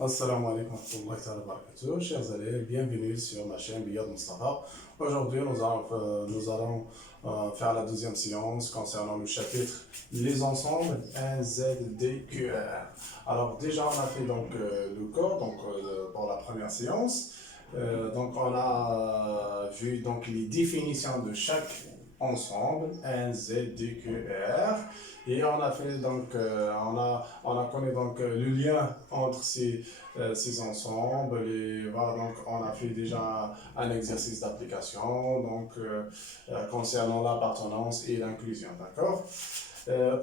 Assalamu alaikum wa rahmatullahi wa barakatuh. Chers élèves, bienvenue sur ma chaîne Biyad Mustafa. Aujourd'hui, nous allons faire la deuxième séance concernant le chapitre Les ensembles NZDQR. Alors déjà, on a fait donc le corps pour la première séance. Donc on a vu donc les définitions de chaque ensemble NZDQR et on a fait donc on a connu donc le lien entre ces ensembles et voilà, donc on a fait déjà un exercice d'application donc concernant l'appartenance et l'inclusion, d'accord.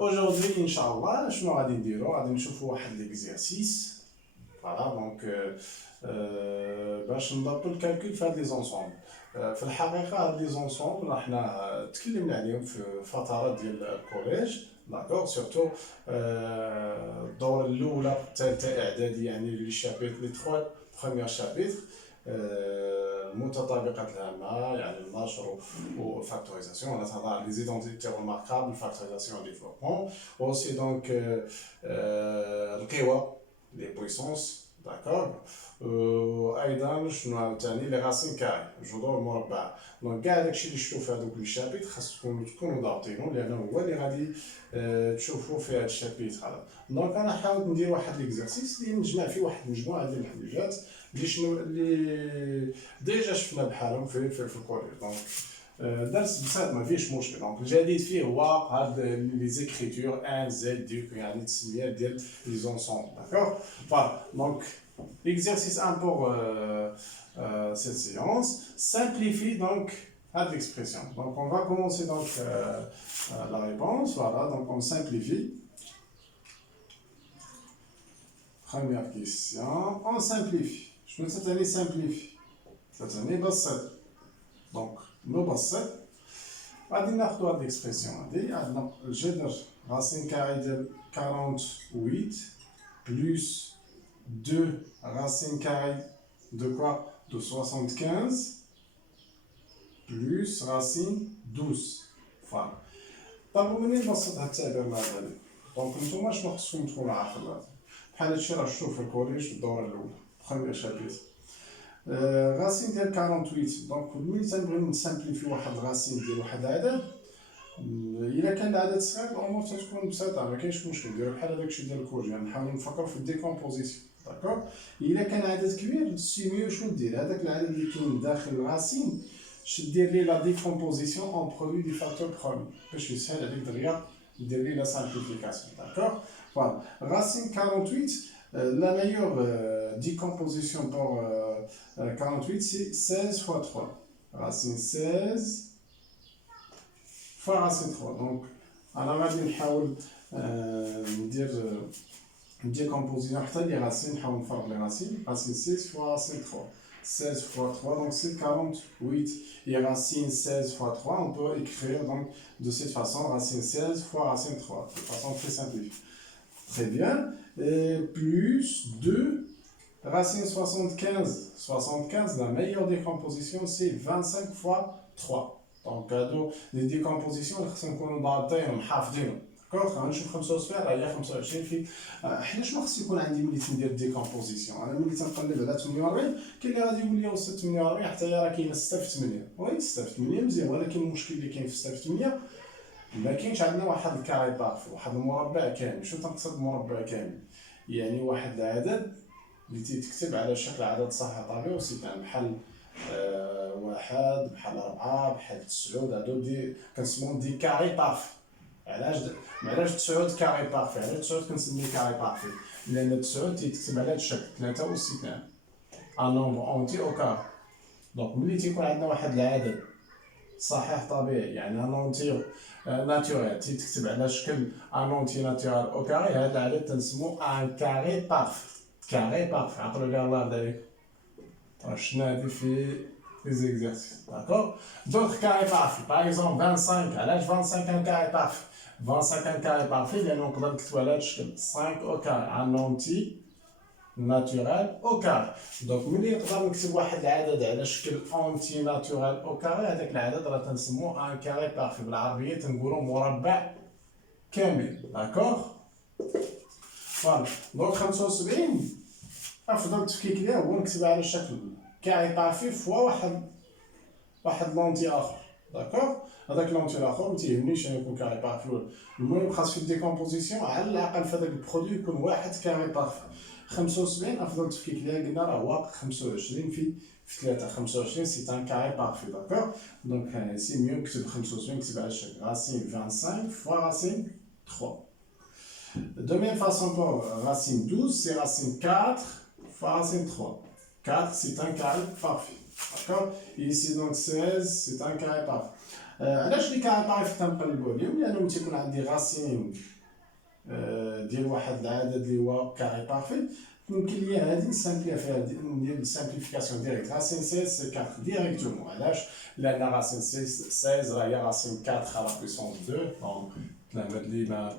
Aujourd'hui inchallah شنو غادي نديرو غادي نشوفوا واحد l'exercice. Voilà, donc باش نضبطوا الكالكول في هاد لي زونسومبل. في الحقيقه هاد لي زونسومبل حنا تكلمنا عليهم في فترات ديال الكوليج، داكوغ، سورتو الدوره الاولى الثالثه اعدادي، يعني لي شابيتر لي 3 بروميير شابيتر، المتطابقات الهامه يعني النشر والفاكتوريزاسيون، on a les identités remarquables, factorisation et développement, aussi donc القوى les puissances، d'accord. ايضا شنو عاوتاني لي راسين كاري، جذور مربعه. دونك كاع داكشي اللي شفتو في هذوك لي شابيتر خاصكم تكونوا ضابطينو لانه هو اللي غادي تشوفوا في هذا الشابيتر هذا. دونك انا حاولت ندير واحد ليكزارسيس اللي نجمع فيه واحد المجموعه ديال الحويجات اللي شنو اللي ديجا شفنا بحالهم في الكوليج. دونك درس بسيط ما فيهش مشكل. دونك الجديد فيه هو هاد لي زيكريتور ان زد دي يعني التسميات ديال لي زونسومبل، داكوغ. فوالا دونك l'exercice 1 pour cette séance simplifie donc l'expression. Donc on va commencer donc la réponse. Voilà, donc on simplifie. Première question, on simplifie. Je peux cette année simplifie. Cette année بسط. Donc نبسط. غادي ناخذوا هاد l'expression هادي. عندنا الجذر racine carrée ديال 48 plus 2 racine carrée de quoi? De 75 plus racine 12. Voilà. طب منين نبسط هاد التعبير هذا؟ دونك نتوما شنو خصكم تكونوا عارفين هذا؟ بحال هادشي راه شفتوه في الكوليج في الدوره الاولى بروميير شابيتر. راسين ديال 48. دونك ملي تنبغيو نسامبليفي واحد راسين ديال واحد العدد، الا كان العدد صغير الامور تتكون بسيطه، ما كاينش مشكل. نديرو بحال داكشي ديال الكوليج، يعني نحاولوا نفكروا في الديكومبوزيسيون، داكوغ. الا كان عدد كبير سي ميو شنو دير؟ هذاك العدد اللي كاين داخل الراسين دير ليه لا ديكومبوزيسيون اون برودوي دي فاكتور برومي باش يسهل عليك دغيا دير ليه لا سامبليفيكاسيون، داكوغ. فوالا racine 48. La meilleure décomposition pour 48, c'est 16 fois 3. Racine 16 fois racine 3. Donc, on va dire décomposition حتى les racines, نحاول نفرق les racines. Racine 16 fois racine 3. 16 fois 3, donc c'est 48. Et racine 16 fois 3, on peut écrire donc de cette façon, racine 16 fois racine 3, de façon très simple. Très bien. Et plus 2, racine 75. 75, la meilleure décomposition, c'est 25 fois 3. Donc, les décompositions, nous avons حافظينهم. داكوغ. غنشوف 75 راه هي 25 في حنا شنو خص يكون عندي ملي تندير ديكومبوزيسيون. انا ملي تنقلب على 48 كاين اللي غادي يقول لي وسط 48 حتى هي راه كاينه 6 في 8. وي 6 في 8 مزيان، ولكن المشكل اللي كاين في 6 في 8 ما كاينش عندنا واحد الكاري بارفي، واحد المربع كامل. شنو تنقصد مربع كامل؟ يعني واحد العدد اللي تيتكتب على شكل عدد صحيح طبيعي وسيتان، بحال واحد، بحال 4، بحال 9. هادو كنسموهم دي كاري بارفي. علاش 9 كاري بارفي؟ علاش 9 كنسميه كاري بارفي؟ لان 9 تيتكتب على هاد الشكل 3 و 6 ان نومبر اونتي او كار. دونك ملي تيكون عندنا واحد العدد صحيح طبيعي، يعني ان اونتي ناتوريل تيتكتب على شكل ان اونتي ناتوريل او كاري، هذا العدد تنسمو ان كاري بارفي. كاري بارفي، عقلوا لي الله يرضى عليكم، شفنا هادي في لي زيكزارسيس، داكوغ. دوطخ كاري بارفي، باغ اكزومبل 25. علاش 25 ان كاري بارفي؟ 25 ان كاري بارفي لانه نقدر نكتبو على هاد الشكل 5 او كاري ان اونتي ناتورال او كاري. دونك ملي نقدر نكتب واحد العدد على شكل اونتي ناتورال او كاري، هذاك العدد راه تنسموه ان كاري بارفي، بالعربيه تنقولوا مربع كامل، داكوغ. فوالا دونك 75 افضل تفكيك ليها هو نكتبها على شكل كاري بارفي فوا واحد لونتي اخر. داكوغ، هذاك لونتي الاخر ما تيهمنيش انه يكون كاري بارفي، المهم خاص في الديكومبوزيسيون على الاقل في هذاك البرودوي يكون واحد كاري بارفي. 75 افضل تفكيك ليها قلنا راه هو 25 في 3. 25 سي ان كاري بارفي. داكوغ، دونك سي ميو نكتب 25 نكتب على الشكل راسين 25 فوا راسين 3. De même façon pour racine 12, c'est racine 4 fois racine 3. 4, c'est un carré parfait. D'accord? Et ici, donc 16, c'est un carré parfait. علاش لي كاري بارفي تنقلبوا عليهم؟ لأنه تيكون عندي راسين ديال واحد العدد اللي هو كاري بارفي، يمكن لي هادي نسامبليها فيها ندير السامبليفيكاسيون ديريكت. راسين 16 سي 4 ديريكتومون. علاش؟ لأن راسين 16 راهي راسين 4 على بويسونس 2. دونك تلامد لي ما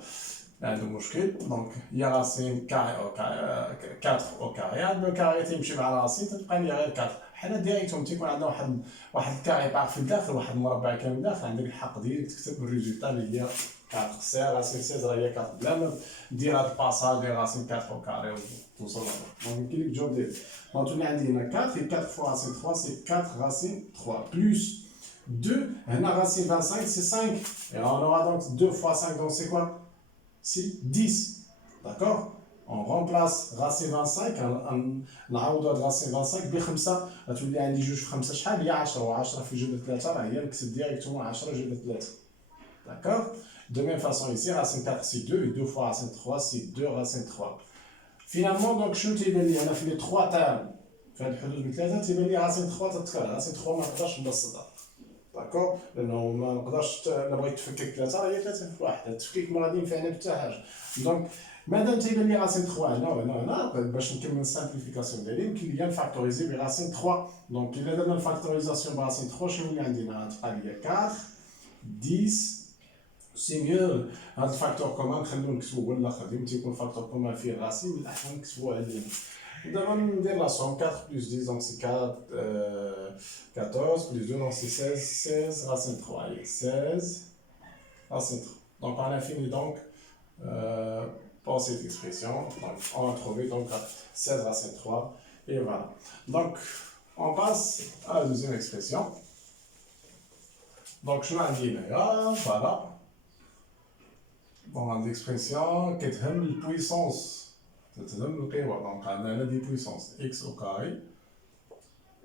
عنده مشكل. دونك هي راسين كاري او 4 او كاري، هاد لو كاري تيمشي مع راسين تبقى لي غير 4. حنا ديريكتوم تيكون عندنا واحد الكاري بارفي الداخل، واحد المربع كامل داخل، عندك الحق ديالك تكتب الريزولتا اللي هي 4. سي راسين 16 راه هي 4 بلا ما دير هاد الباساج ديال راسين 4 او كاري وتوصل لهنا. دونك كاين لك الجواب ديالك. دونك تولي عندي هنا 4 هي 4 فوا راسين 3 سي 4 راسين 3 بلوس 2 هنا راسين 25 سي 5 et on aura donc 2 fois 5 donc c'est quoi? C'est 10. D'accord? On remplace racine 25, نعوضوا هاد racine 25 ب 5. غتولي عندي 2 في 5 شحال هي 10 و10 في جوج 3 راه هي نكتب ديريكتومون 10 جوج 3. D'accord? De même façon ici racine 4 c'est 2 et 2 fois racine 3 c'est 2 racine 3. Finalement donc شنو تيبان لي انا في لي 3 تاعهم في هاد الحدود بثلاثه تيبان لي racine 3 تتكرر. racine 3 ما نقدرش نبسطها. داكوغ، لانه ما نقدرش الا بغيت تفكك 3 هي 3 في 1. التفكيك ما غادي ينفعنا بحتى حاجه. دونك مادام تيبان لي راسين 3 هنا وهنا باش نكمل السامبليفيكاسيون ديالي يمكن ليا نفاكتوريزي براسين 3. دونك الا درنا الفاكتوريزاسيون براسين 3 شنو اللي عندنا؟ تبقى ليا 4 10 سي ميو. هاد الفاكتور كومان نخليو نكتبو هو الاخر، ديما تيكون فاكتور كومان فيه الراسين من الاحسن نكتبوه على اليمين. دابا ندير لا سوم 4 plus 10 donc c'est 14 plus 2 donc c'est 16 racine 3 et 16 racine 3. Donc on a fini donc pour cette expression. Donc on a trouvé donc 16 racine 3 et voilà. Donc on passe à la deuxième expression. Donc je m'en dis là, voilà. Bon, on a l'expression qui est la puissance. Donc, on a des puissances x au carré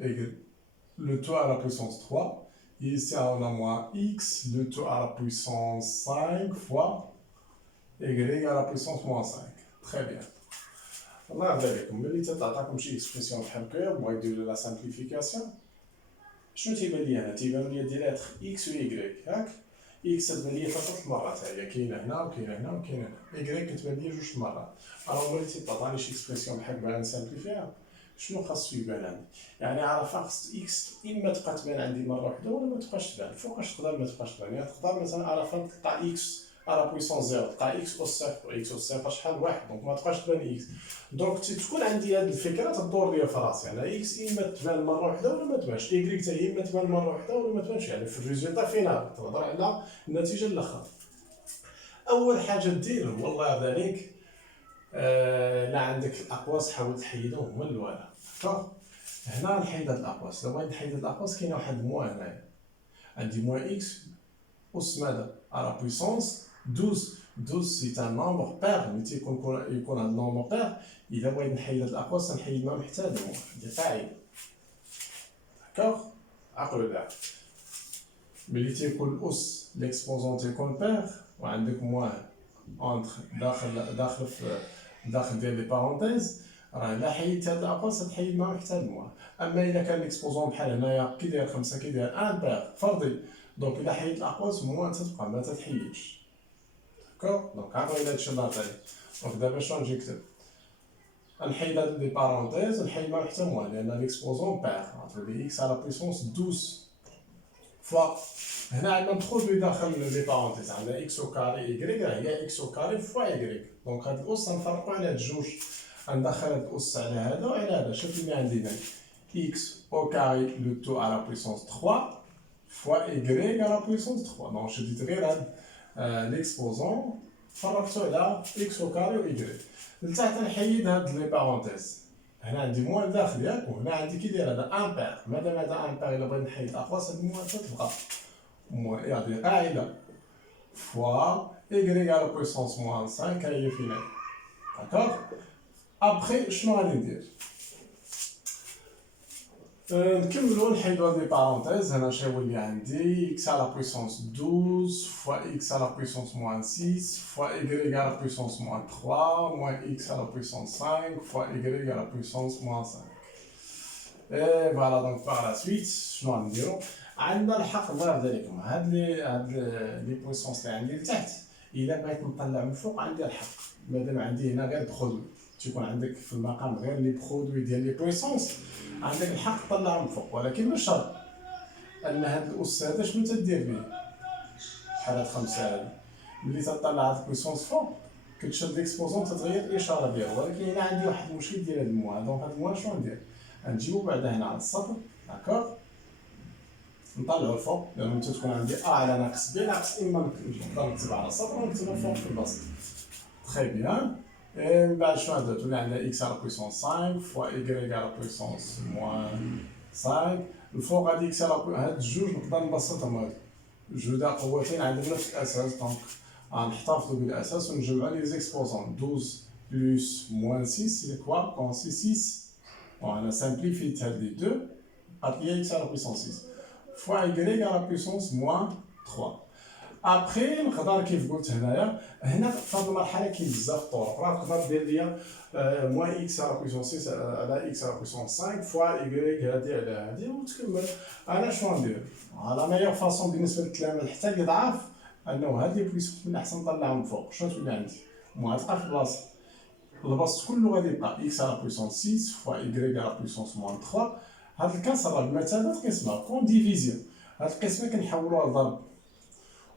égale le tout à la puissance 3. Et ici, on a moins x, le tout à la puissance 5 fois y à la puissance moins 5. Très bien. On a avec vous. Mais tu as comme expression de moi de la simplification. Je ne sais pas dire, tu vas me dire des lettres x ou y. x تبان لي ثلاث مرات، هي كاينه هنا وكاينه هنا وكاينه هنا. y كتبان لي جوج مرات. الوغ ملي تعطاني شي اكسبرسيون بحال بغينا نسامبليفيها شنو خاصو يبان عندي؟ يعني عارفه خاص اكس اما تبقى تبان عندي مره واحده ولا ما تبقاش تبان. فوقاش تقدر ما تبقاش تبان؟ يعني تقدر مثلا عارفه تلقى اكس على بويسون 0 تلقى اكس اس صفر اكس اس صفر شحال واحد دونك ما تبقاش تبان اكس. دونك تكون عندي هذه الفكره تدور ليا في راسي يعني اكس اما تبان مره واحده ولا ما تبانش، اي حتى هي اما تبان مره واحده ولا ما تبانش. يعني في الريزولتا فينال تهضر على النتيجه الاخر. اول حاجه دير والله ذلك لا عندك الاقواس حاول تحيدهم هما الاولى. هنا نحيد هاد الاقواس. لو بغيت نحيد هاد الاقواس كاين واحد الموا هنايا، عندي موان اكس اس ماذا على بويسونس 12. 12 سي ان نومبر بير، ملي يكون هاد النومبر بير اذا بغيت نحيد هاد الاقواس نحيد ما محتاج دي قاعده. داكوغ، عقلوا لها ملي تيكون الاس ليكسبوزون تيكون بير وعندك موان اونتر داخل ديال لي بارونتيز راه الا حيدت هاد الاقواس تحيد ما محتاج موان. اما الا كان ليكسبوزون بحال هنايا كي داير 5 كي داير ان بير فردي دونك الا حيدت الاقواس موان تتبقى ما تتحيدش. داكوغ، دونك عقلوا الى هادشي اللي عطاني. دونك دابا شنو نجي نكتب؟ نحيد هاد لي بارونتيز نحيد ما محتاج موان لان ليكسبوزون بير غتولي اكس على بويسونس 12 فوا هنا عندنا ندخل داخل لي بارونتيز عندنا اكس او كاري ايكغيك راه هي اكس او كاري فوا ايكغيك. دونك هاد الاس نفرقوا على هاد الجوج، ندخل هاد الاس على هذا وعلى هذا. شوف اللي عندي هنا اكس او كاري لو تو على بويسونس 3 فوا ايكغيك على بويسونس 3. دونك شديت غير هاد ليكسبوزون فرقتو على اكس او كاري و ايكغيك. لتحت نحيد هاد لي بارونتيز هنا عندي موان داخل ياك، وهنا عندي كي داير هذا امبير، مادام هذا امبير الا بغيت نحيد الاقواس هاد الموان تتبقى موان يعني قاعده فوا ايكغيك على بويسونس موان 5 هي فينا. داكوغ. ابخي شنو غادي ندير؟ نكملو نحيدو هاد لي بارونتيز. هنا شنو يولي عندي اكس على بويسونس 12 فوا اكس على بويسونس موان 6 فوا ايكغيك على بويسونس موان 3 موان اكس على بويسونس 5 فوا ايكغيك على بويسونس موان 5. اي فوالا. دونك باغ لا سويت شنو غنديرو؟ عندنا الحق الله يرضي عليكم، هاد لي بويسونس اللي عندي لتحت الا بغيت نطلع من فوق عندي الحق، مادام عندي هنا غير برودوي، تيكون عندك في المقام غير لي برودوي ديال لي بويسونس عندك الحق تطلعهم فوق، ولكن بالشرط ان هاد الاس هذا شنو تدير به؟ بحال هاد 5 هادي ملي تطلع هاد البويسونس فوق كتشد ليكسبوزون تتغير الاشاره ديالو، ولكن هنا عندي واحد المشكل ديال هاد الموان. دونك هاد الموان شنو ندير؟ غنجيبو بعدا هنا على الصفر، داكوغ، نطلعو الفوق لأنه تكون عندي أ على ناقص بي ناقص إما نقدر نكتبها على صفر ونكتبها فوق في البسط. تخي بيان. من بعد شنو عندنا؟ تولي عندنا إكس على بويسونس 5 فوا إيكغيك على بويسونس موان 5. الفوق هادي إكس على هاد الجوج نقدر نبسطهم، هادو جوج قوتين عندهم نفس الأساس، دونك غنحتفظو بالأساس ونجمعو لي زيكسبوزون 12 بلس موان 6 سي كوا كون سي 6. أنا سامبليفيت هاد لي دو بقات ليا إكس على بويسونس 6 fois y à la puissance moins 3. Après نقدر كيف قلت هنا في هذه المرحله كاين بزاف الطرق، راه تقدر دير ليا موان اكس على بويسونس 6 على اكس على بويسونس 5 فوا ايكغيك هادي على هادي وتكمل. انا شنو ندير؟ على ميور فاصون بالنسبه للتلاميذ حتى اللي ضعاف انه هاد لي بويسونس من الاحسن نطلعهم فوق. شنو تولي عندي؟ موان تبقى في البلاصه، البسط كله غادي يبقى اكس على بويسونس 6 فوا ايكغيك على بويسونس موان 3. هاد الكسر راه بالمثابه قسمه كون ديفيزيون، هاد القسمه كنحولوها لضرب،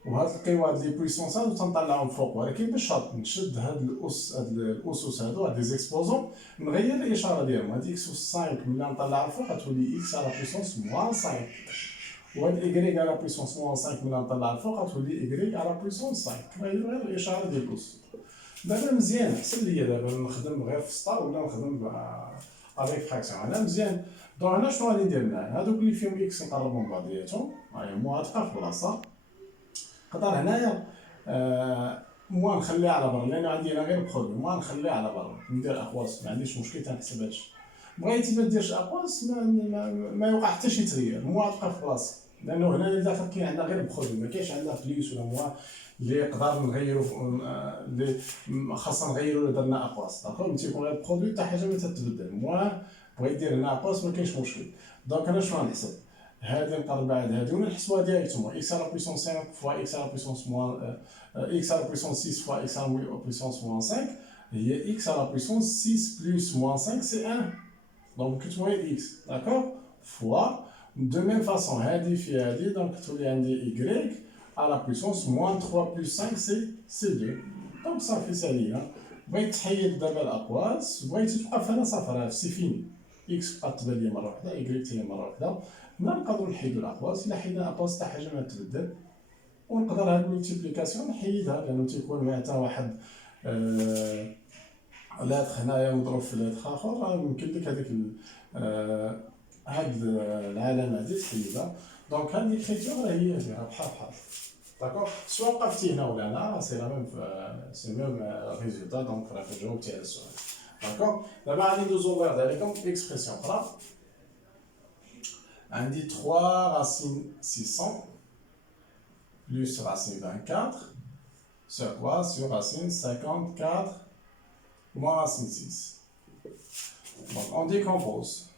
وهاد القيمه هاد لي بويسونس هادو تنطلعهم فوق، ولكن بالشرط نشد هاد الاسس هادو هاد لي زيكسبوزون نغير الاشاره ديالهم. هاد اكس اس 5 ملي نطلعها الفوق غتولي اكس على بويسونس موان 5، وهاد ايكغيك على بويسونس موان 5 ملي نطلعها الفوق غتولي ايكغيك على بويسونس 5. كنغير غير الاشاره ديال الاس. دابا مزيان احسن ليا دابا نخدم غير في سطر ولا نخدم افيك فراكسيون. انا مزيان. دونك هنا شنو غادي ندير هنا؟ هادوك اللي فيهم اكس نقربهم من بعضياتهم، هاهي مو غتبقى في بلاصه. نقدر هنايا موا نخليها على برا لان عندي هنا غير برودوي، موا نخليها على برا ندير اقواس ما عنديش مشكل تنحسب هادشي. بغيتي ما ديرش اقواس ما يوقع حتى شي تغيير، موا تبقى في بلاصه لانه هنا اللي داخل كاين عندنا غير برودوي، ما كاينش عندنا بليس ولا موا اللي نقدر نغيرو اللي خاصنا نغيرو الا درنا اقواس. داكوغ ملي تيكون غير برودوي حتى حاجه ما تتبدل، موا بغيت دير هنا اقواس ما كاينش مشكل. دونك انا شنو غنحسب؟ هادي نقرب بعد هادي ولا نحسبوها ديريكتومون اكس على بويسونس 5 فوا اكس على بويسونس موان اكس على بويسونس 6 فوا اكس على بويسونس موان 5 هي اكس على بويسونس 6 بلس موان 5 سي 1. دونك كتبوا غير اكس داكوغ فوا دو ميم فاصون هادي في هادي دونك تولي عندي ايكغيك على بويسونس موان 3 بلس 5 سي 2. دونك صافي سالينا. بغيت تحيد دابا الاقواس بغيتي توقف هنا صافي سي فيني، اكس بقات تبان لي مره واحده ايكغيك حتى هي مره واحده. هنا نقدروا نحيدوا الاقواس، الا حيدنا الاقواس حتى حاجه ما تبدل، ونقدر هاد الملتيبليكاسيون نحيدها لانه تيكون معناتها واحد لاتر هنايا مضروب في لاتر اخر، راه يمكن لك هذيك هاد العلامه هادي تحيدها. دونك هاد ليكريتور راه هي بحال بحال داكوغ سواء وقفتي هنا ولا هنا راه سي لا ميم سي ميم ريزولتا. دونك راه جاوبتي على السؤال داكوغ. دابا غادي ندوزو لواحد عليكم اكسبرسيون اخرى. عندي 3 racine 600 plus racine 24 sur quoi? Sur racine 54 moins racine 6. Donc on décompose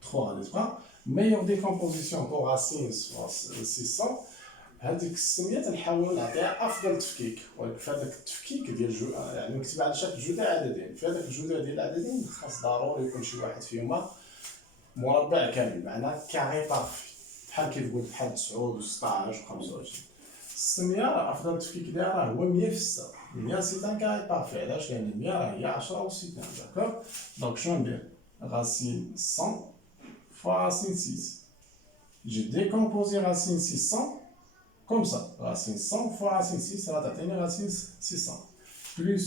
3, n'est-ce pas? Meilleure décomposition pour racine 600 هذيك السميه تنحاولوا نعطيها افضل تفكيك، ولكن في هذاك التفكيك ديال يعني نكتب على شكل جدة عددين. في هذاك الجدة ديال العددين خاص ضروري يكون شي واحد فيهما مربع كامل، معناه كاري بارفي بحال كيف قلت بحال 9 و16 و25. السميه راه افضل تفكيك ديالها راه هو 100 في 6. 100 سي ان كاري بارفي. علاش؟ لان 100 راه هي 10 و 6 داكوغ. دونك شنو ندير؟ راسين 100 فوا راسين 6. جي ديكومبوزي راسين 600 comme ça. Racine 100 fois racine 6, ça va t'atteindre racine 600. Plus,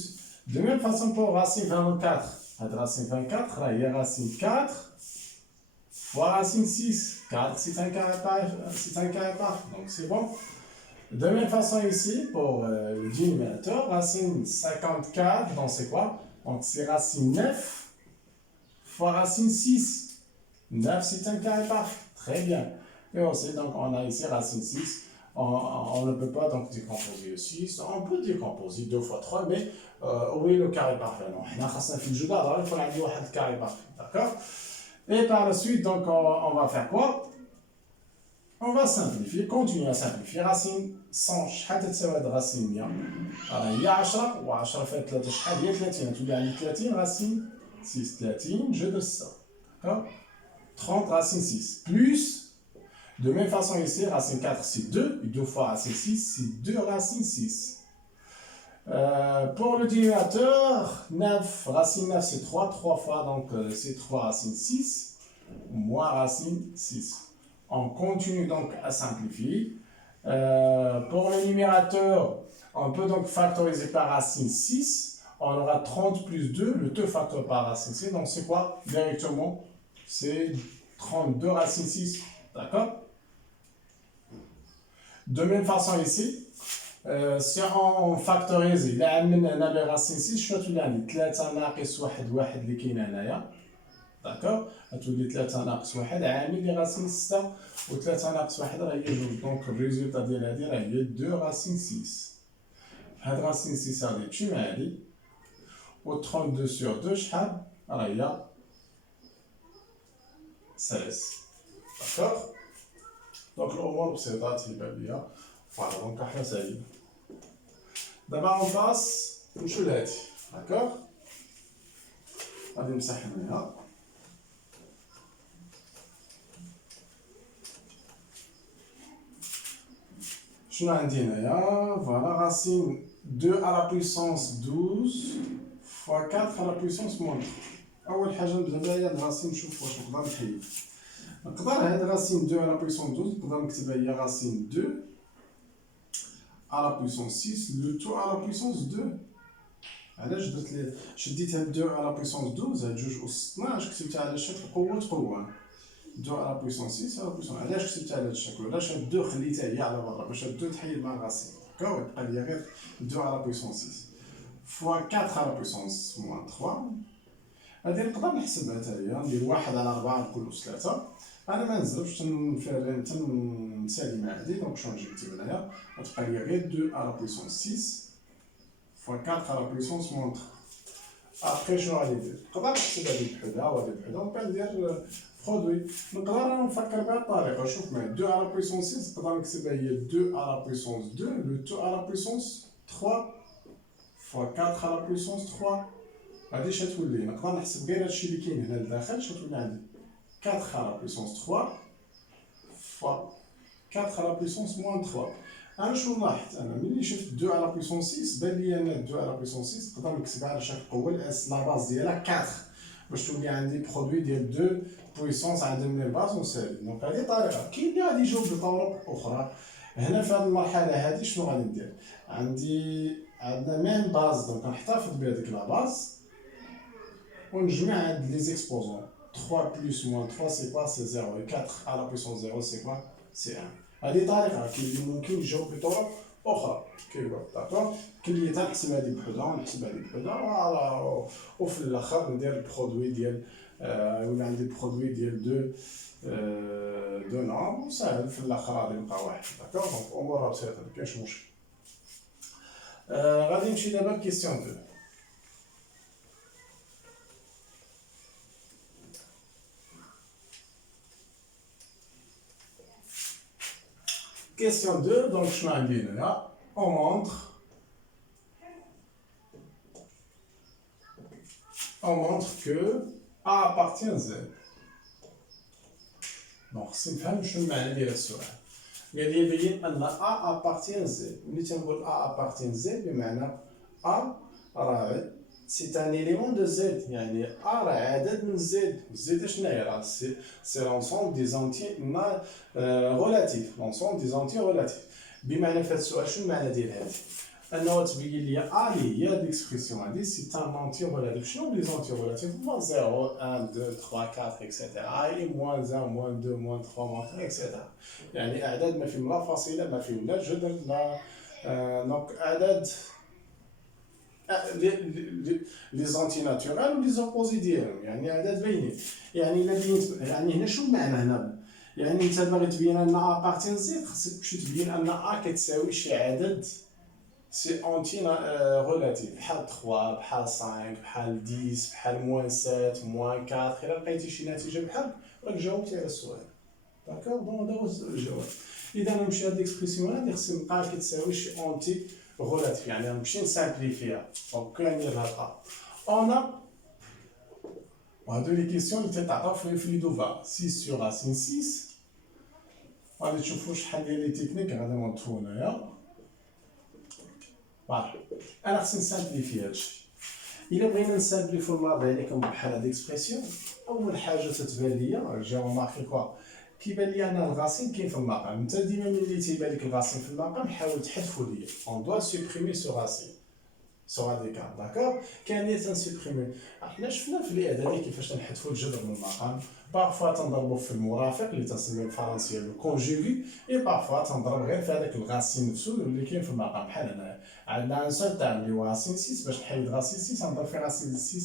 de même façon pour racine 24, هاد racine 24 راهي racine 4 fois racine 6. 4 c'est un carré parfait, donc c'est bon. De même façon ici, pour le dénominateur, racine 54, donc c'est quoi? Donc c'est racine 9 fois racine 6. 9 c'est un carré parfait, très bien. Et aussi, donc on a ici racine 6. On ne peut pas donc décomposer le 6. On peut décomposer 2 fois 3, mais où est le carré parfait? Non, on a fait le jeu d'art, il faut aller voir le carré parfait, d'accord? Et par la suite, donc on va faire quoi? On va simplifier, continuer à simplifier. Racine 100 شحال تتساوي هاد racine 100 هي 10 و10 فيها 3 شحال هي 30 تولي عندي 30 racine 6 30 je donne ça, d'accord? 30 racine 6 plus de même façon ici racine 4 c'est 2 et 2 fois racine 6 c'est 2 racine 6. Pour le dénominateur 9 racine 9 c'est 3 3 fois donc c'est 3 racine 6 moins racine 6. On continue donc à simplifier. Pour le numérateur, on peut donc factoriser par racine 6. On aura 30 plus 2, le 2 facteur par racine 6. Donc c'est quoi? Directement, c'est 32 racine 6. D'accord? De même façon ici, si on factorise, là, on a la racine 6, je suis là, 3 ناقص 1 1 اللي كاين هنايا. داكوغ غتولي 3 ناقص 1 عامل لي راسين 6 و 3 ناقص 1 راه هي 2 دونك الريزولتا ديال هادي راه هي 2 راسين 6. هاد راسين 6 غادي تمشي مع هادي و 32 sur 2 شحال راه هي 16. داكوغ دونك الامور بسيطه تيبان ليا فوالا دونك احنا سالين. دابا اون باس نمشيو لهادي داكوغ غادي نمسح هنايا. شنو عندي هنايا؟ فوالا racine 2 à la puissance 12 fois 4 à la puissance moins 3. أول حاجة نبدا بها هي الراسين نشوف واش نقدر نحيد. نقدر هاد racine 2 à la puissance 12 نقدر نكتبها هي racine 2 à la puissance 6 le tout à la puissance 2. علاش درت لي شديت هاد 2 à la puissance 12 هاد 2 أس 12 كتبتها على شكل قوة 2 à la puissance 6 à la puissance. علاش كتبتها على هاد الشكل؟ علاش هاد 2 خليتها هي على برا باش هاد 2 تحيد مع الراسين. داكوغ يبقى لي غير 2 à la puissance 6 fois 4 à la puissance moins 3. هادي نقدر نحسبها حتى هي ندير 1 على 4 نقولو 3. انا ما نزربش تنسالي مع هادي دونك شنو نجي نكتب هنايا غتبقى لي غير 2 à la puissance 6 fois 4 à la puissance moins 3. ابخي شنو غادي ندير؟ نقدر نحسب هادي بحدها وهادي بحدها ونبقى ندير برودوي. نقدر نفكر بهاد الطريقه. شوف معايا 2 à la puissance 6 نقدر نكتبها هي 2 à la puissance 2 le tout à la puissance 3 fois 4 à la puissance 3. هادي شتولي نقدر نحسب غير هادشي اللي كاين هنا لداخل شتولي عندي 4 à la puissance 3 fois 4 à la puissance moins 3. انا شنو لاحظت؟ انا ملي شفت 2 à la puissance 6 بان لي انا 2 à la puissance 6 نقدر نكتبها على شكل قوه الاس لا باز ديالها 4 باش تولي عندي برودوي ديال 2 بويسونس عندهم لي باز ونسالي. دونك هذه طريقه. كاين اللي غادي يجاوب بطرق اخرى. هنا في هذه المرحله هذه شنو غادي ندير؟ عندنا ميم باز دونك نحتفظ بهذيك لا باز ونجمع هاد لي زيكسبوزون 3 plus moins 3 c'est quoi? C'est 0 et 4 à la puissance 0 c'est quoi? C'est 1. هذه طريقه. كاين اللي ممكن يجاوب بطرق اخرى كيقول داكوغ. كاين اللي تنحسب هذه بحدها ونحسب هذه بحدها وفي الاخر ندير البرودوي ديال ولا عندي البرودوي ديال دو نوم وسهل في الاخر غادي يبقى واحد داكوغ. دونك امورها بسيطه مكاينش مشكل. غادي نمشي دابا لكيسيون 2. Question 2, donc je m'en là, on montre que A appartient à Z. Donc c'est une femme, je m'en dis la soirée. قال لي يبين ان A appartient à Z. ملي تنقول A appartient à Z بمعنى A راه c'est un élément de Z. يعني A راه عدد من Z. Z شنو هي؟ راه c'est l'ensemble des entiers relatifs. l'ensemble des entiers relatifs. بمعنى في هذا السؤال شنو المعنى ديال هذا؟ انه تبين لي ا اللي هي ديكسبرسيون هذه سي ان انتي ريلاتيف. شنو لي زونتي ريلاتيف؟ هما 0 1 2 3 4 اكسيتيرا، اي موان 1 موان 2 موان 3 موان 4 اكسيتيرا. يعني اعداد ما فيهم لا فاصله ما فيهم لا جذر لا دونك اعداد لي زونتي ناتورال ولي زوبوزي ديالهم، يعني اعداد باينين. يعني الا بينت يعني هنا شنو المعنى هنا؟ يعني انت باغي تبين ان ا بارتين زد خصك تمشي تبين ان ا كتساوي شي عدد سي اونتي ريلاتيف بحال 3 بحال 5 بحال 10 بحال موان 7 موان 4. الا لقيتي شي نتيجه بحال راك جاوبتي على السؤال. داكوغ دونك هذا هو الجواب. اذا نمشي هاد ليكسبرسيون هادي خصني نلقاها كتساوي شي اونتي ريلاتيف، يعني نمشي نسامبليفيها. دونك كندير هاد اون وهادو لي كيسيون اللي تيتعطاو في لي دوفا 6 سور راسين 6. غادي تشوفوا شحال ديال لي تكنيك غادي نوضفو هنايا. فوالا انا خصني نسامبليفي هادشي. الا بغينا نسامبليفو المواضيع اللي كنبغيو بحال هاد ليكسبرسيون، اول حاجه تتبان ليا جا ماركي كوا كيبان لي انا الغاسين كاين في المقام. انت ديما ملي تيبان لك الغاسين في المقام حاول تحذفو ليا. اون دوا سوبريمي سو غاسين سو هادي كار. داكوغ كان لي تنسوبريمي. حنا شفنا في الاعدادي كيفاش تنحذفو الجذر من المقام. بارفوا تنضربو في المرافق اللي تنسميو بالفرنسيه لو كونجوغي، اي بارفوا تنضرب غير في هذاك الغاسين نفسو اللي كاين في المقام. بحال هنا عندنا ان سول تاع اللي هو غاسين 6. باش نحيد غاسين 6 نضرب في غاسين 6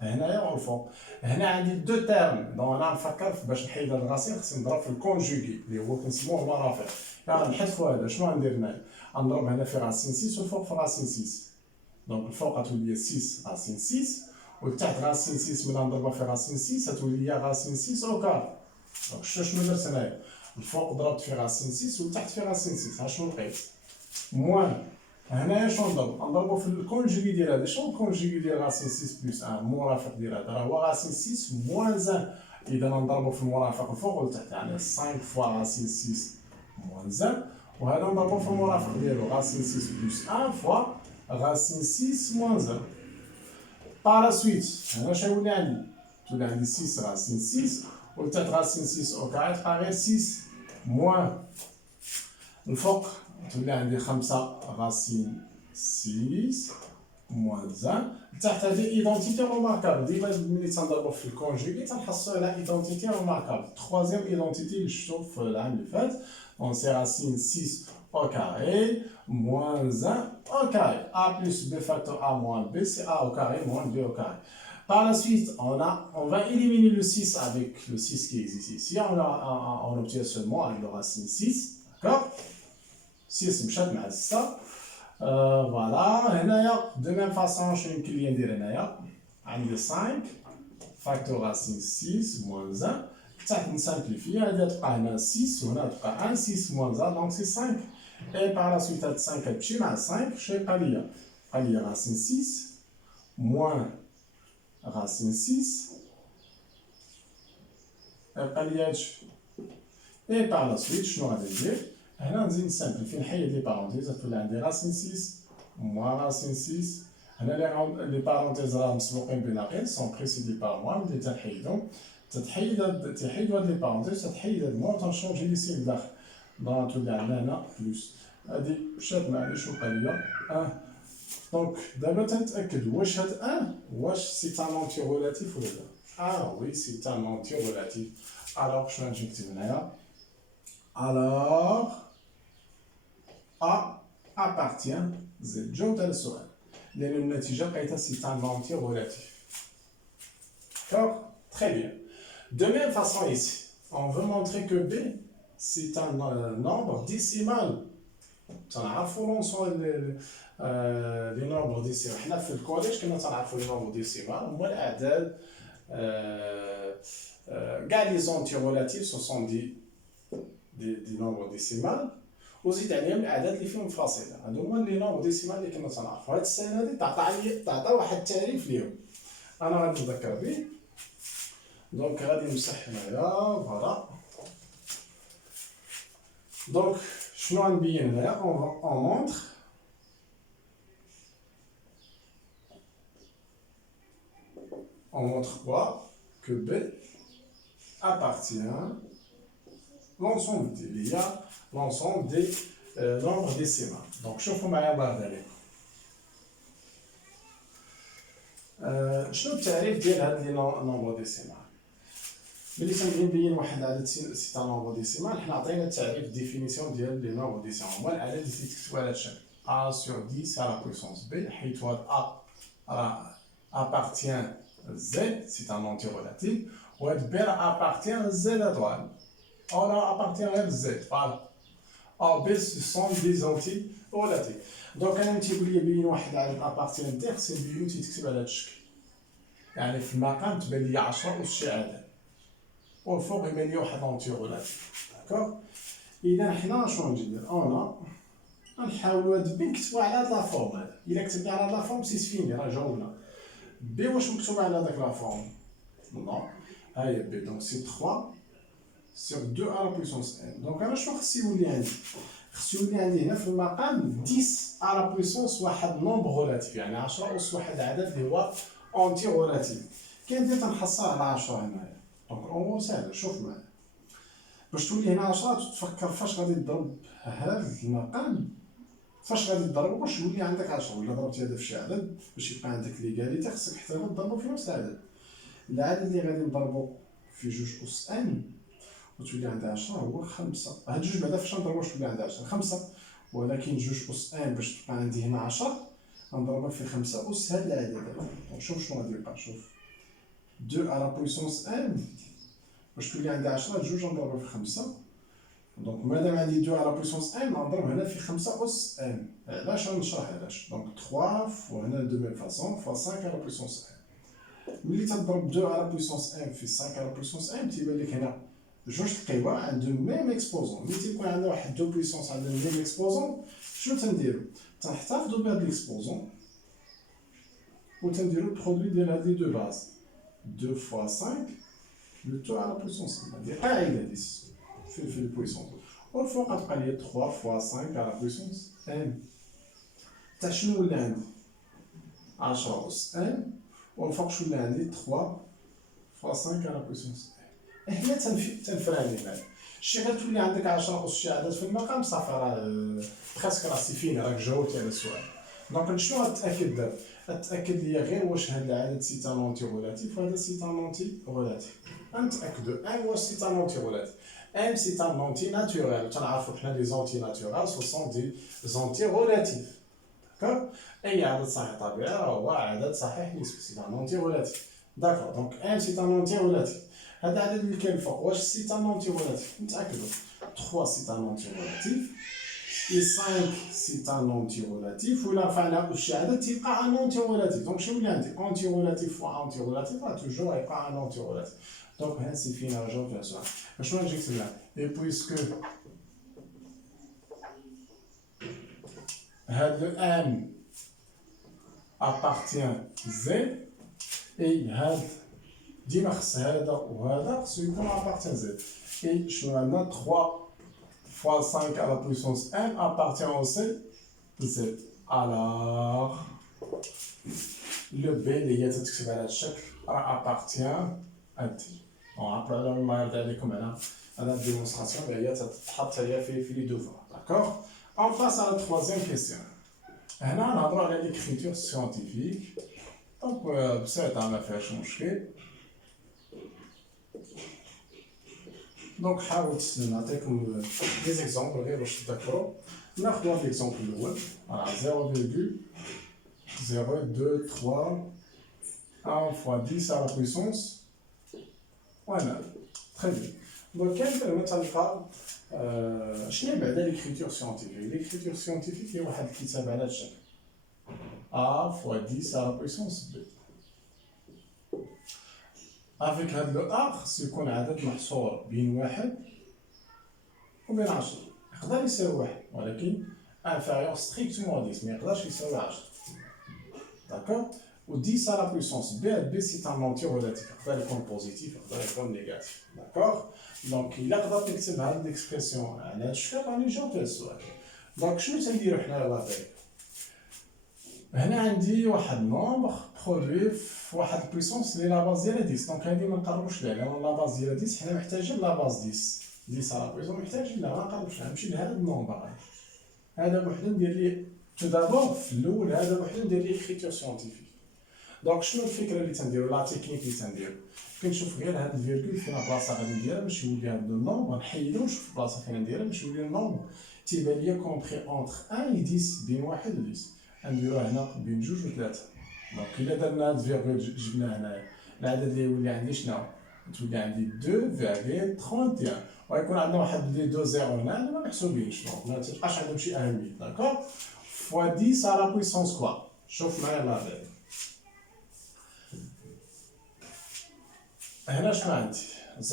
هنايا والفوق. هنا عندي دو تيرم دونك انا نفكر باش نحيد هاد الغاسين خصني نضرب في الكونجوغي اللي هو كنسموه المرافق. يعني نحذفو هذا. شنو غندير هنايا؟ نضرب هنا في غاسين 6 والفوق في غاسين 6. دونك الفوق غتولي 6 غاسين 6 والتحت غاسين 6. ملي نضربها في غاسين 6 غتولي هي غاسين 6 او كار. دونك شنو درت هنايا؟ الفوق ضربت في غاسين 6 والتحت في غاسين 6. ها شنو لقيت؟ موان هنايا شنو نضربو في الكونجوغي ديال هذا. شنو الكونجوغي ديال غاسين 6 بلس 1 مرافق ديال هذا؟ راه هو غاسين 6 موان 1. اذا نضربو في المرافق الفوق والتحت يعني 5 فوا غاسين 6 موان 1. وهذا نضربو في المرافق ديالو غاسين 6 بلس 1 فوا غاسين 6 موان 1. par la suite هنا شنو يولي عندي؟ تولي عندي 6 غاسين 6 والتحت غاسين 6 او كاري تبقى غير 6 موان الفوق تولي عندي 5 غاسين 6 موان 1. التحت هذه ايدونتيتي روماركابل. ديما ملي تنضربو في الكونجوغي تنحصلو على ايدونتيتي روماركابل. تخوازيام ايدونتيتي اللي شفتو في العام اللي فات. دونك سي غاسين 6 au carré moins 1 au carré. A plus B facteur A moins B, c'est A au carré moins B au carré. Par la suite, on va éliminer le 6 avec le 6 qui existe ici. On obtient seulement le racine 6. D'accord? 6 مشات مع 6. Voilà. هنايا de même façon شنو يمكن لي ندير هنايا؟ عندي 5 facteur racine 6 moins 1. تحت نسامبليفي. هادي تبقى هنا 6 وهنا تبقى 1 6 moins 1 donc c'est 5. Et par la suite, à 5, je vais 5, je vais aller racine 6, moins racine 6, et par la suite, je vais dire, on va simplifier les parenthèses, on va racine 6, moins racine 6, les parenthèses sont précédées par moins, les parenthèses, on change les signes dans tout le plus. هادي مشات معليش وبقى ليا دونك دابا تنتاكد واش هاد واش سي ان اونتي ريلاتيف ولا لا. وي سي ان اونتي ريلاتيف. الوغ شنو نجي نكتب هنايا؟ الوغ appartient زد. جاوبت على السؤال لان النتيجه لقيتها سي ان اونتي ريلاتيف. داكوغ تري بيان. De même façon ici, on veut montrer que B c'est un nombre décimal. تنعرفوا لونسون لي نومبر ديسيمال. حنا في الكوليج كنا تنعرفوا لي نومبر ديسيمال هما الاعداد كاع لي زونتي ريلاتيف سو سون دي نومبر ديسيمال وزيد عليهم الاعداد اللي فيهم فاصله. هادو هما لي نومبر ديسيمال اللي كنا تنعرفوا. هاد السنه هادي تعطى واحد التعريف ليهم انا غادي نذكر به. دونك غادي نمسح هنايا فوالا. دونك شنو غنبين هنايا؟ on montre quoi? Que B appartient l'ensemble des nombres décimaux. Donc شوفوا معايا بعض عليكم. شنو التعريف ديال هاد لي نومبر ديسيمال؟ ملي تنبغي نبين واحد العدد سي تاع نومبر ديسيمال، حنا عطينا التعريف ديفينيسيون ديال لي نومبر ديسيمال، هو العدد اللي تيتكتب على الشكل a sur 10 à la puissance b، حيت هاد a appartient z، c'est un entier relatif، وهاد b appartient z étoile، او لا appartient غير z، فوالا A B ce sont des entiers relatifs. دونك انا تيقول لي بين واحد العدد appartient دير، خصني نبينو تيتكتب على هاد الشكل، يعني في المقام تبان لي 10 أس شي عدد، والفوق يبان لي واحد اونتي ريلاتيف. داكوغ، اذا حنا شنو ندير؟ انا غنحاولوا هاد بي نكتبوها على هاد لا فورم هذا، الا كتبنا على هاد لا فورم سي فيني راه جاوبنا. بي واش مكتوبه على هاداك لا فورم؟ نو، ها هي بي، دونك سي 3 sur 2 à la puissance n. دونك انا شنو خص يولي عندي؟ خص يولي عندي هنا في المقام 10 à la puissance واحد نومبر ريلاتيف، يعني 10 أس واحد العدد اللي هو اونتي ريلاتيف. كندير تنحصل على 10 هنايا، دونك الامور ساهله. شوف معايا باش تولي هنا 10 تفكر فاش غادي تضرب هذا المقام، فاش غادي تضرب باش يولي عندك 10. ولا ضربتي هذا في شي عدد باش يبقى عندك ليغاليتي، خصك حتى تضربو في نفس العدد. العدد اللي غادي نضربو في 2 أس ان وتولي عندها 10 هو 5. هاد جوج بعدا فاش نضربو واش تولي عندها 10 5، ولكن 2 أس ان باش تبقى عندي هنا 10 غنضربها في 5 أس هاد العدد هذا. دونك شوف شنو غادي يبقى، شوف 2 على بويسونس ان باش تولي عندي 10 جوج نضربها في 5. دونك مادام عندي 2 على بويسونس ان غنضرب هنا في 5 أس ان. علاش غنشرح علاش؟ دونك 3 وهنا دو ميم فاصون فوا 5 على بويسونس ان. ملي تضرب 2 على بويسونس ان في 5 على بويسونس ان تيبان لك هنا جوج القوى عندهم ميم اكسبوزون. ملي تيكون عندنا واحد دو بويسونس عندهم ميم اكسبوزون، شنو تنديرو؟ تنحتفظوا بهاد الاكسبوزون و تنديرو برودوي ديال هاد لي دو باز 2 فوا 5 لو تو على بويسونس ان. هادي قاعده ديس في البويسونس، والفوق غتبقى لي 3 فوا 5 على بويسونس ان تاع شنو ولا عندي 10 أس ان، والفوق شنو ولا عندي 3 فوا 5 على بويسونس ان. هنا تنفراني هنا شي غتولي عندك 10 أس شي عدد في المقام صافي، راه بريسك راه سي فيني، راك جاوبتي على السؤال. دونك شنو غتأكد دابا؟ غتأكد ليا غير واش هاد العدد سي تان اونتي ريلاتيف وهذا سي تان اونتي ريلاتيف. غنتأكدو ان واش سي تان اونتي ريلاتيف، ان سي تان اونتي ناتوريل. تنعرفو حنا لي زونتي ناتوريل سو سون دي زونتي ريلاتيف. داكوغ، اي عدد صحيح طبيعي راه هو عدد صحيح نسبي، سي تان اونتي ريلاتيف. داكوغ، دونك ان سي تان اونتي ريلاتيف. هذا العدد اللي كاين الفوق واش سي تان اونتي ريلاتيف؟ نتاكدوا 3 سي تان اونتي ريلاتيف، اي 5 سي تان اونتي ريلاتيف، ولا رفعناها شي عدد تيبقى ان اونتي ريلاتيف. دونك شنو اللي عندي؟ اونتي ريلاتيف فوا اونتي ريلاتيف راه توجور يبقى ان اونتي ريلاتيف. دونك هاد سي فينا جاوبت على السؤال. شنو نجي نكتب لها؟ اي بويسكو هاد لو ان ابارتيان زد، اي هاد ديما خص هذا وهذا خصو يكون ابارتيان زد. اي شنو عندنا 3 fois 5 à la puissance n appartient au C Z. Alors, le B اللي هي تتكتب على هذا الشكل راه appartient à D. après ما يرضي عليكم على الديمونستراسيون اللي هي تتحط هي في لي دوفوار. داكوغ، on passe à la troisième question. هنا نهضروا على l'écriture scientifique. دونك بسيطة ما فيهاش مشكل. دونك حاولت نعطيكم دي زيكزامبل غير باش تذكروا. ناخذ واحد ليكزامبل الاول، راه 0,023 1 fois 10 à la puissance وانا تري بيان. دونك كاين مثلا تلقى شنو بعدا ليكريتور سيونتيفيك؟ ليكريتور سيونتيفيك هي واحد الكتاب على هذا الشكل a fois 10 à la puissance b. افيك هاد لو ا خصو يكون عدد محصور بين 1 وبين 10. يقدر يساوي 1 ولكن انفيريور ستريكتومون 10 ما يقدرش يساوي 10. داكوغ، و 10 على بويسونس بي، بي سي ان اونتي ريلاتيف، يقدر يكون بوزيتيف يقدر يكون نيجاتيف. داكوغ، دونك الا قدرت نكتب هاد ليكسبرسيون على هاد الشكل راني جاوبت على السؤال. دونك شنو تنديرو حنا لا طريق؟ هنا عندي واحد نومبر برودوي في واحد البويسونس اللي لا باز ديالها 10. دونك هادي ما نقربوش ليها لان لا باز ديالها 10، حنا محتاجين لا باز 10 على بويسونس محتاجين لها، ما نقربوش لها، نمشي لهذا النومبر هذا بوحدو ندير ليه تو دابور في الاول، هذا بوحدو ندير ليه اكريتور سيونتيفيك. دونك شنو الفكره اللي تنديرو لا تكنيك اللي تنديرو كنشوف غير هاد الفيرغول فين بلاصه غادي نديرها باش يولي هاد النومبر نحيدو ونشوف بلاصه فين نديرها باش يولي النومبر تيبان ليا كومبري اونتر 1 و 10 بين 1 و 10 نديروها هنا بين 2 و 3 دونك الا درنا هاد الفيرغول جبناه هنايا العدد اللي يولي عندي شنو تولي عندي 2.31 ويكون عندنا واحد لي دو زيرو هنا ما محسوبينش دونك ما تبقاش عندهم شي اهميه داكوغ فوا 10 على بويسونس كوا شوف معايا لا دير هنا شنو عندي 0.023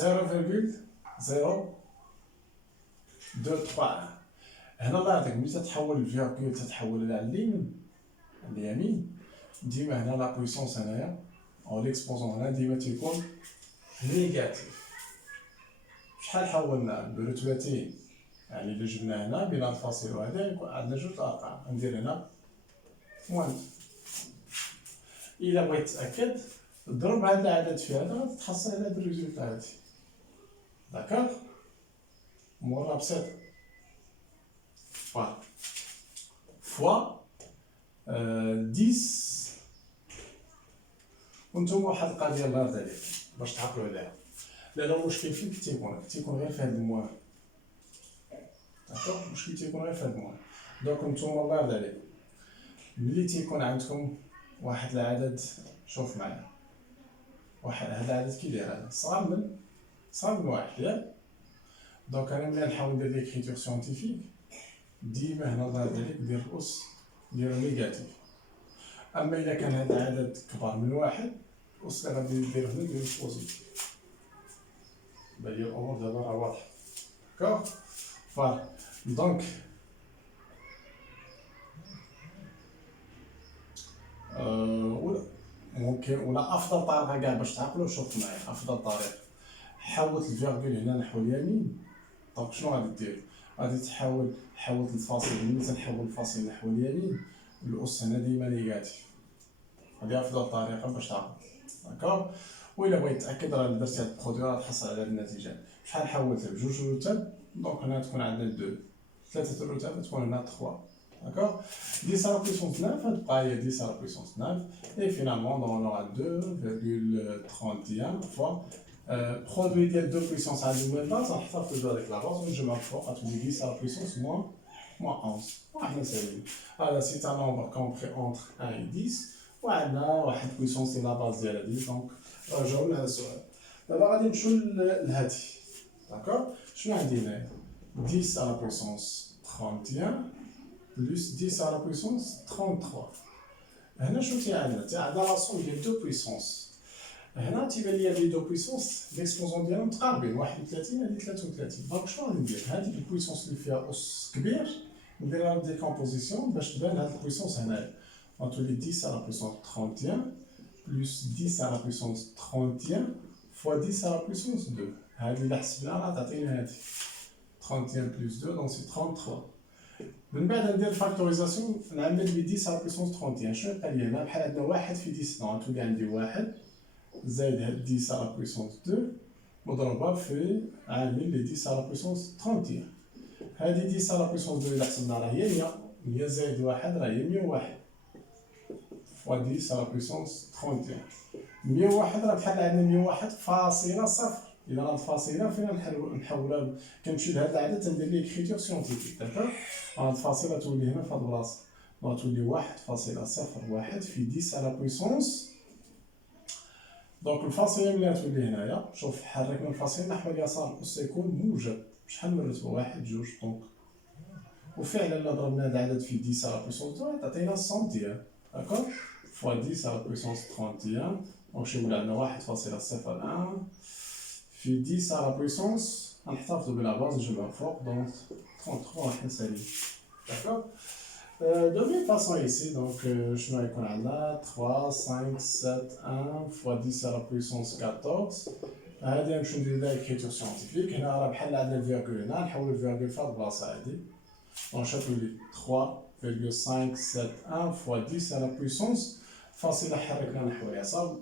هنا الله يعطيك ملي تتحول الفيرغول تتحول على اليمين ديما هنا لا بويسونس هنايا او ليكسبوزون هنا ديما تيكون نيجاتيف شحال حولنا برتبتين يعني الا جبنا هنا بين الفاصل وهذا يكون عندنا جوج ارقام ندير هنا موان الا بغيت تاكد ضرب هذا العدد في هذا تحصل على هذا الريزولت هادي داكوغ مورا بسيط فوالا فوا 10 وانتم واحد القضيه الله يرضي عليك باش تعقلوا عليها لأن المشكل فين كيكون غير في هاد الموان داكوغ المشكل تيكون غير في هاد الموان دونك نتوما الله يرضي عليكم ملي تيكون عندكم واحد العدد شوف معايا واحد هاد العدد كي داير هذا صغر من واحد ياك دونك انا ملي نحاول ندير ليكريتور سيونتيفيك ديما هنا الله يرضي عليك دير الاس ديرو نيجاتيف اما الا كان هاد العدد كبر من واحد الاس اللي غادي دير هنا ديرو بوزيتيف بان لي الامور دابا راه واضحه داكوغ فوالا دونك ممكن ولا افضل طريقه كاع باش تعقلوا شوف معايا افضل طريقه حولت الفيرغول هنا نحو اليمين دونك شنو غادي دير غادي حولت الفاصل ملي تنحول الفاصل نحو اليمين الاس هنا ديما نيجاتيف هذه افضل طريقه باش تعقل داكوغ وإلا بغيت تاكد راه درتي هاد البرودوي راه تحصل على هاد النتيجه شحال حولتها بجوج روتاب دونك هنا تكون عندنا 2 ثلاثه روتاب تكون هنا 3 داكوغ 10 على بويسونس 9 تبقى هي 10 على بويسونس 9 et finalement on aura 2.31 fois produit ديال 2 puissance على الميم باز نحتفظ بهذيك لا باز ونجمع الفوق غتولي 10 على بويسونس moins 11 وحنا سالين هذا سي ان نومبر كومبري اونتر 1 و 10 وعندنا واحد بويسونس ديال لا باز ديال 10 دونك جاوبنا على السؤال دابا غادي نمشيو لهادي داكوغ شنو عندي هنايا 10 على بويسونس 31 plus 10 à la puissance 33 هنا شنو عندنا لا سوم ديال دو بويسونس هنا تيبان ليا لي دو بويسونس ليكسبوزون ديالهم متقاربين 31 هادي 33 دونك شنو غادي ندير هاديك البويسونس اللي فيها اس كبير ندير لها ديكومبوزيسيون باش تبان هاد البويسونس هنايا غتولي 10 à la puissance 31 plus 10 à la puissance 31 fois 10 à la puissance 2 هادي الا حسبناها راه تعطينا هادي 31 plus 2 دونك سي 33 من بعد ندير فاكتوريزاسيون نعمل ب 10 على بويسونس 31 شنو يبقى لي هنا بحال عندنا واحد في 10 دونك تولي عندي واحد زايد هاد 10 على بويسونس 2 مضروبه في عامل لي 10 على بويسونس 31 هادي 10 على بويسونس 2 الا حسبنا راه هي 100 100 زايد واحد راه هي 101 فوا 10 على بويسونس 31 101 راه بحال عندنا 101 فاصله صفر إذا هاد الفاصلة فين نحولها كنمشي لهاد العدد تندير ليه إكريتور سيونتيفيك داكوغ هاد الفاصلة تولي هنا في هاد البلاصة غتولي 1.01 في 10 على بويسونس دونك الفاصلة ملي غتولي هنايا شوف حركنا الفاصلة نحو اليسار الأس يكون موجب شحال من رتبة واحد جوج دونك وفعلا إلا ضربنا هاد العدد في 10 على بويسونس 2 تعطينا السنتيام داكوغ فوا 10 على بويسونس 31 دونك شي عندنا 1.01 في 10 على بويسونس غنحتفظوا بلا باز نجمعو فوق دونك 33 حنا سالين داكوغ دو ميم فاصون ايسي دونك شنو غيكون عندنا 3 5 7 1 فوا 10 على بويسونس 14 هادي غنمشيو نديرو لها إكريتور سيونتيفيك هنا راه بحال عندنا الفيرغول هنا نحولو الفيرغول في هاد البلاصة هادي دونك شتولي 3.571 فوا 10 على بويسونس فاصلة حركنا نحو اليسار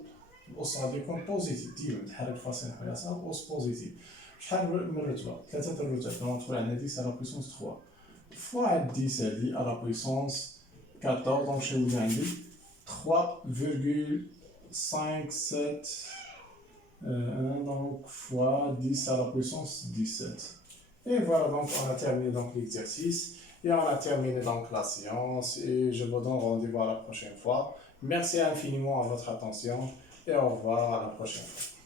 الأس غادي يكون بوزيتيف ديما نتحرك فاصلة نحو اليسار الأس بوزيتيف شحال من رتبة؟ ثلاثة الرتب دونك تولي عندنا 10 على بويسونس 3 فوا هاد 10 هادي على بويسونس 14 دونك شنو يولي عندي 3.5 5, 7, 1 donc fois 10 à la puissance 17. Et voilà, donc on a terminé donc l'exercice et on a terminé donc la séance et je vous donne rendez-vous à la prochaine fois. Merci infiniment à votre attention et au revoir à la prochaine fois.